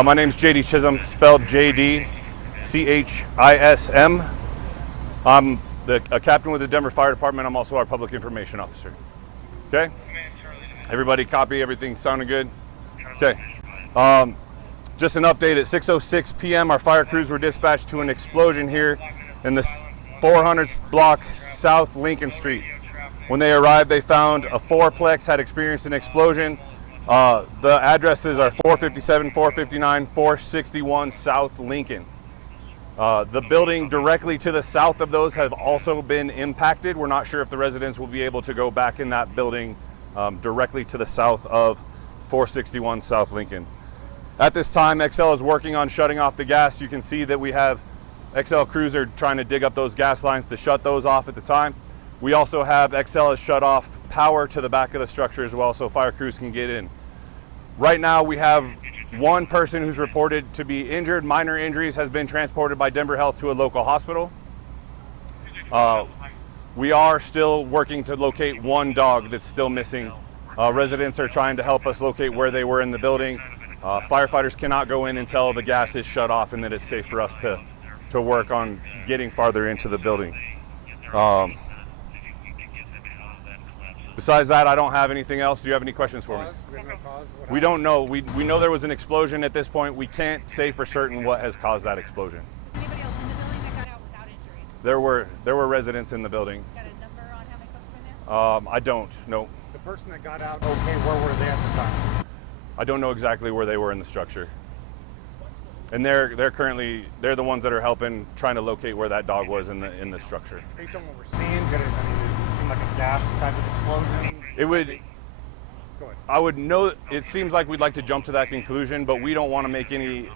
My name's JD Chisholm, spelled JD CHISM. I'm a captain with the Denver Fire Department. I'm also our public information officer. Okay? Everybody copy, everything sounding good? Okay. Just an update, at 6:06 p.m. our fire crews were dispatched to an explosion here in the 400th block South Lincoln Street. When they arrived, they found a fourplex had experienced an explosion. The addresses are 457, 459, 461 South Lincoln. The building directly to the south of those have also been impacted. We're not sure if the residents will be able to go back in that building directly to the south of 461 South Lincoln. At this time, XL is working on shutting off the gas. You can see that we have XL crews are trying to dig up those gas lines to shut those off at the time. We also have XL has shut off power to the back of the structure as well, so fire crews can get in. Right now we have one person who's reported to be injured. Minor injuries has been transported by Denver Health to a local hospital. We are still working to locate one dog that's still missing. Residents are trying to help us locate where they were in the building. Firefighters cannot go in until the gas is shut off and that it's safe for us to work on getting farther into the building. Besides that, I don't have anything else. Do you have any questions for me? We don't know. We know there was an explosion at this point. We can't say for certain what has caused that explosion. Was anybody else in the building that got out without injuries? There were residents in the building. Got a number on how many folks were in there? I don't, no. The person that got out, okay, where were they at the time? I don't know exactly where they were in the structure. And they're the ones that are helping, trying to locate where that dog was in the structure. Based on what we're seeing, does it seem like a gas type of explosion? It would. Go ahead. I would know. It seems like we'd like to jump to that conclusion, but we don't want to make any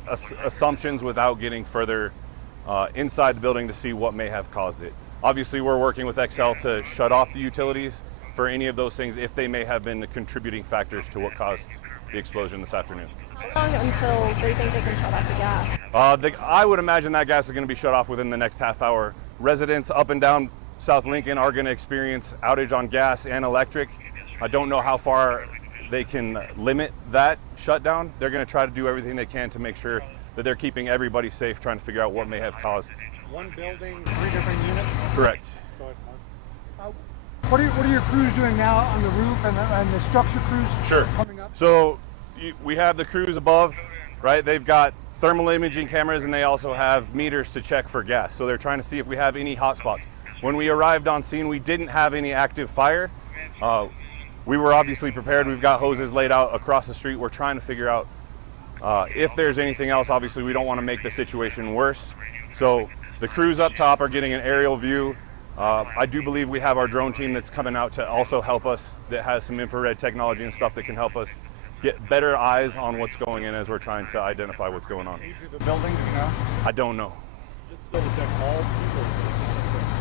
assumptions without getting further inside the building to see what may have caused it. Obviously, we're working with XL to shut off the utilities for any of those things if they may have been the contributing factors to what caused the explosion this afternoon. How long until they think they can shut off the gas? I would imagine that gas is going to be shut off within the next half hour. Residents up and down South Lincoln are going to experience outage on gas and electric. I don't know how far they can limit that shutdown. They're going to try to do everything they can to make sure that they're keeping everybody safe, trying to figure out what may have caused. One building, 3 different units? Correct. Go ahead, Mark. What are your crews doing now on the roof and the structure crews Sure. coming up? So we have the crews above, right? They've got thermal imaging cameras and they also have meters to check for gas. So they're trying to see if we have any hot spots. When we arrived on scene, we didn't have any active fire. We were obviously prepared. We've got hoses laid out across the street. We're trying to figure out if there's anything else. Obviously, we don't want to make the situation worse. So the crews up top are getting an aerial view. I do believe we have our drone team that's coming out to also help us, that has some infrared technology and stuff that can help us get better eyes on what's going in as we're trying to identify what's going on. Age of the building, do you know? I don't know. Just to double check,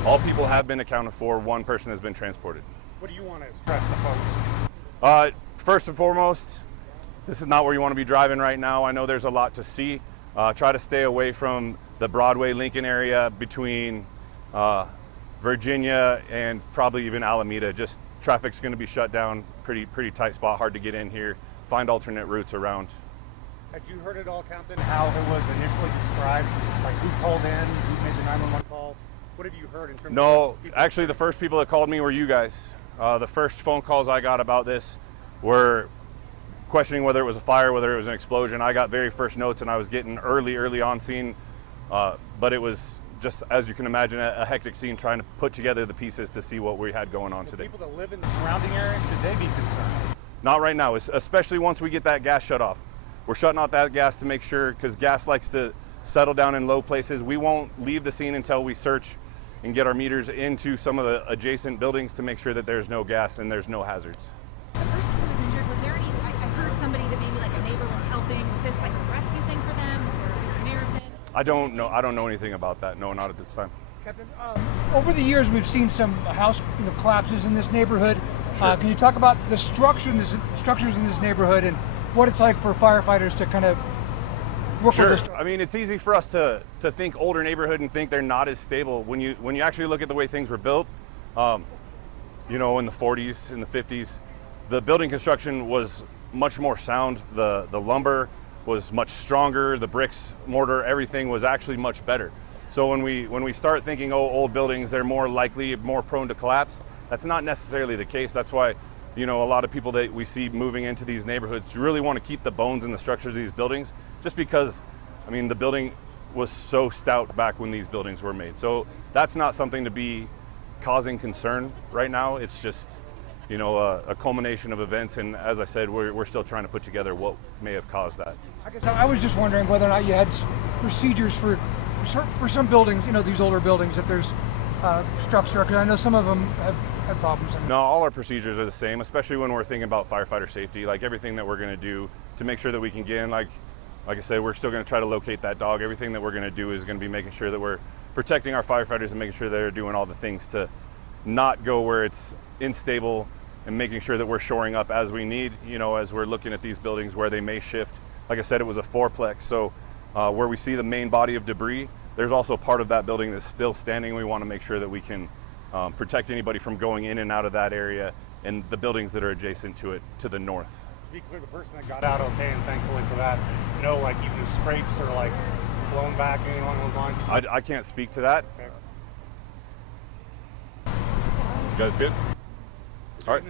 All people have been accounted for. One person has been transported. what do you want to stress to folks? First and foremost, this is not where you want to be driving right now. I know there's a lot to see. Try to stay away from the Broadway Lincoln area between Virginia and probably even Alameda. Just traffic's going to be shut down. Pretty tight spot, hard to get in here. Find alternate routes around. Had you heard it all, Captain, how it was initially described? Like who called in, who made the 911 call? What have you heard in terms No, of... actually the first people that called me were you guys. The first phone calls I got about this were questioning whether it was a fire, whether it was an explosion. I got very first notes and I was getting early on scene, but it was just, as you can imagine, a hectic scene trying to put together the pieces to see what we had going on today. People that live in the surrounding area, should they be concerned? Not right now, especially once we get that gas shut off. We're shutting off that gas to make sure, because gas likes to settle down in low places. We won't leave the scene until we search and get our meters into some of the adjacent buildings to make sure that there's no gas and there's no hazards. The person who was injured, was there any, I heard somebody that maybe like a neighbor was helping. Was this like a rescue thing for them? Was there a good Samaritan? I don't know anything about that. No, not at this time. Captain, over the years we've seen some house collapses in this neighborhood. Sure. Can you talk about the structures in this neighborhood and what it's like for firefighters to kind of work Sure. with this? I mean, it's easy for us to think older neighborhood and think they're not as stable. When you actually look at the way things were built, you know, in the 40s, in the 50s, the building construction was much more sound. The lumber was much stronger. The bricks, mortar, everything was actually much better. So when we start thinking, oh, old buildings, they're more likely, more prone to collapse, that's not necessarily the case. That's why, you know, a lot of people that we see moving into these neighborhoods really want to keep the bones and the structures of these buildings, just because, I mean, the building was so stout back when these buildings were made. So that's not something to be causing concern right now. It's just, you know, a culmination of events, and as I said, we're still trying to put together what may have caused that. I guess I was just wondering whether or not you had procedures for some buildings, you know, these older buildings, if there's structure, because I know some of them have had problems. No, all our procedures are the same, especially when we're thinking about firefighter safety. Like everything that we're going to do to make sure that we can get in, like I said, we're still going to try to locate that dog. Everything that we're going to do is going to be making sure that we're protecting our firefighters and making sure they're doing all the things to not go where it's unstable, and making sure that we're shoring up as we need, you know, as we're looking at these buildings where they may shift. Like I said, it was a fourplex, so where we see the main body of debris, there's also part of that building that's still standing. We want to make sure that we can protect anybody from going in and out of that area and the buildings that are adjacent to it to the north. To be clear, the person that got out okay, and thankfully for that, no, like even scrapes or like blown back, anything along those lines? I can't speak to that. Okay. You guys good? All right.